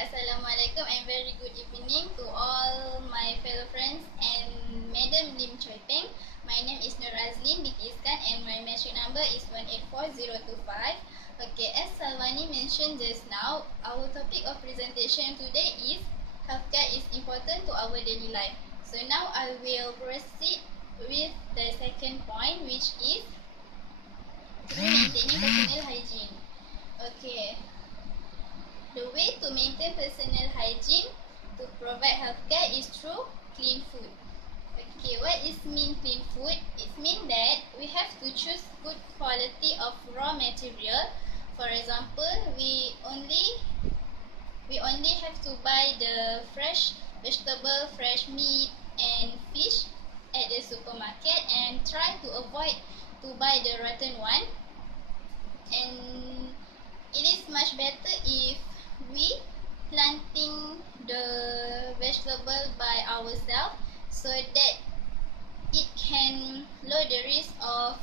Assalamualaikum and very good evening to all my fellow friends and Madam Lim Choi Peng. My name is NORAZLIN BINTI Iskan and my mention number is 184025. Okay, as Salwani mentioned just now, our topic of presentation today is healthcare is important to our daily life. So now I will proceed with the second point, which is through maintaining personal hygiene. Okay. The way to maintain personal hygiene to provide healthcare is through clean food. Okay, what is mean clean food? It means that we have to choose good quality of raw material. For example, we only have to buy the fresh vegetable, fresh meat and fish at the supermarket and try to avoid to buy the rotten one. And it is much better if we planting the vegetable by ourselves so that it can lower the risk of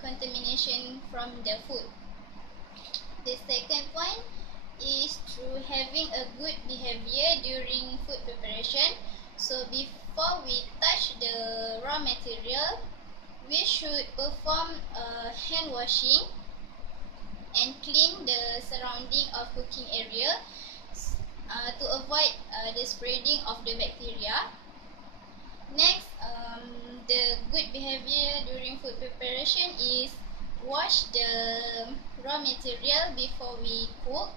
contamination from the food. The second point is through having a good behavior during food preparation. So before we touch the raw material, we should perform hand washing and clean the surrounding of cooking area to avoid the spreading of the bacteria. Next, the good behavior during food preparation is wash the raw material before we cook.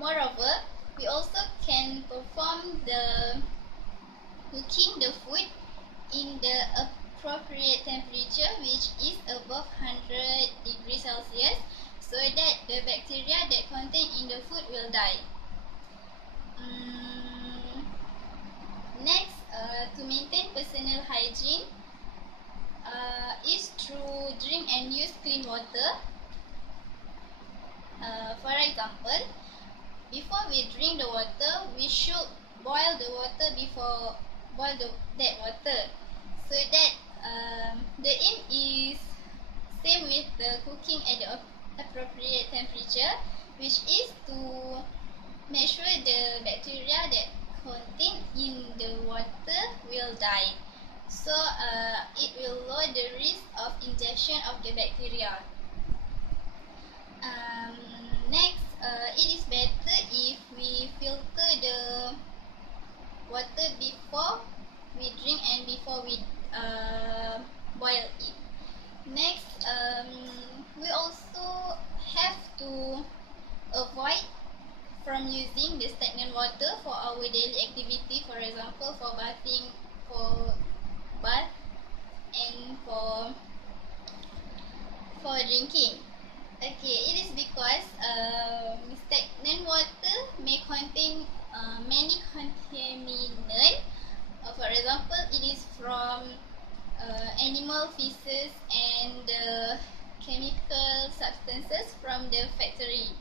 Moreover, we also can perform the cooking the food in the appropriate temperature, which is above 100 degrees Celsius, so that the bacteria that contain in the food will die. Next, to maintain personal hygiene is through drink and use clean water. For example, before we drink the water, we should boil the water before that water, so that the aim is same with the cooking at the appropriate temperature, which is to make sure the bacteria that contain in the water will die. So it will lower the risk of ingestion of the bacteria. Next, it is better if we filter the water before we drink and before we boil it. Next, we also have to avoid from using the stagnant water for our daily activity. For example, for bathing, for bath, and for drinking. Okay, it is because stagnant water may contain many contaminants. For example, it is from animal feces and chemical substances from the factory.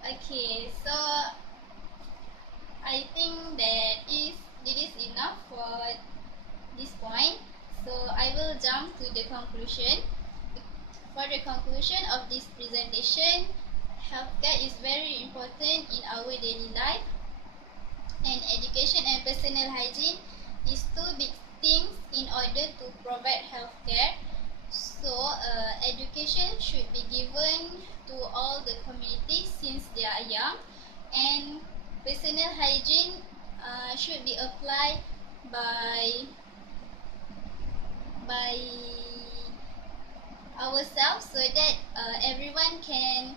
Okay, so I think that it is enough for this point. So I will jump to the conclusion. For the conclusion of this presentation, healthcare is very important in our daily life, and education and personal hygiene is two big things in order to provide healthcare. So education should be given to all the communities since they are young, and personal hygiene should be applied by ourselves, so that everyone can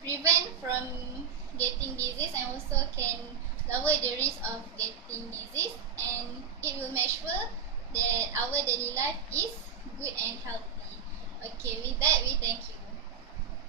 prevent from getting disease and also can lower the risk of getting disease, and it will make sure that our daily life is good and healthy. Okay, with that, we thank you.